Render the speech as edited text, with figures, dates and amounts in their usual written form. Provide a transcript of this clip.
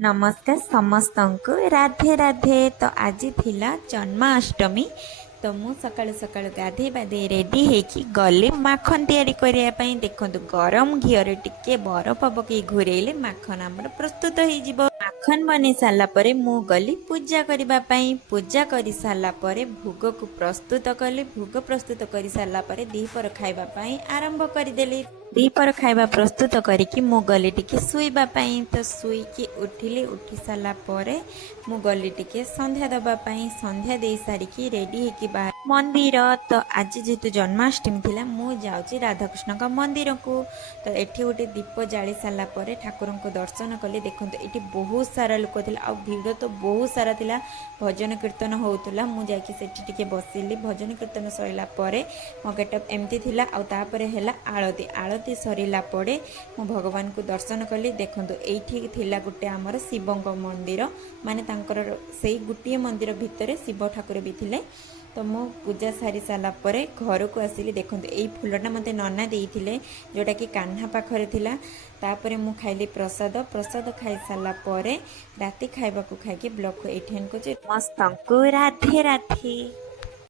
नमस्कार समस्त को राधे राधे। तो आज थिला जन्माष्टमी। तो मु सकाळु सकाळु गाधे बाधे रेडी होकी गली माखन तैयारी करने। देखो गरम घीर टिके बरफ पकई घूरेले माखन आमर प्रस्तुत हो। माखन बनी सारा पर मु गली पूजा करने। पूजा कर सारा पर भोग को प्रस्तुत कली। भोग प्रस्तुत कर सारा पर दीपर खावाई आरंभ करदेली। दीपर खाଇବା प्रस्तुत करिकी मु गली टिके शुइबा पई। तो शुइकी उठिली। उठी सारा परे मु गली टिके संध्या दबा पई। संध्या दे सारिकी रेडी हेकी बाहर मंदिर। तो आज जेहेतु जन्माष्टमी थिला मु जाउची राधाकृष्ण का मंदिर को। तो एठी गोटे दीप जाली सारा परे ठाकुर को दर्शन कली। देखंतु एठी बहुत सारा लोक थिला आ भीड़ तो बहुत सारा थिला। भजन कीर्तन होउतला मु जाकी सेठी टिके बसिली। भजन कीर्तन सरिला परे मो गेटअप एमती थिला। आ तापरे हैला आळती। आळती सरिला पड़े मु भगवान को दर्शन कली। देखंतु एठी थिला गुटे आमर शिवंग मंदिर माने तांकर सेई गुटिए मंदिर भितरे शिव ठाकुर भी थिले। तो मो पूजा सारी सारा परे घर को आसिली। देखंतु एई फूलटा मते नन्ना देइथिले जोटा कि कान्हा पाखरे थिला। तापरे मु खाइली प्रसाद। प्रसाद खाई सारा परे राति खाइबा को खाइके ब्लॉग को एठेन को जे मस्त को राधे राधे।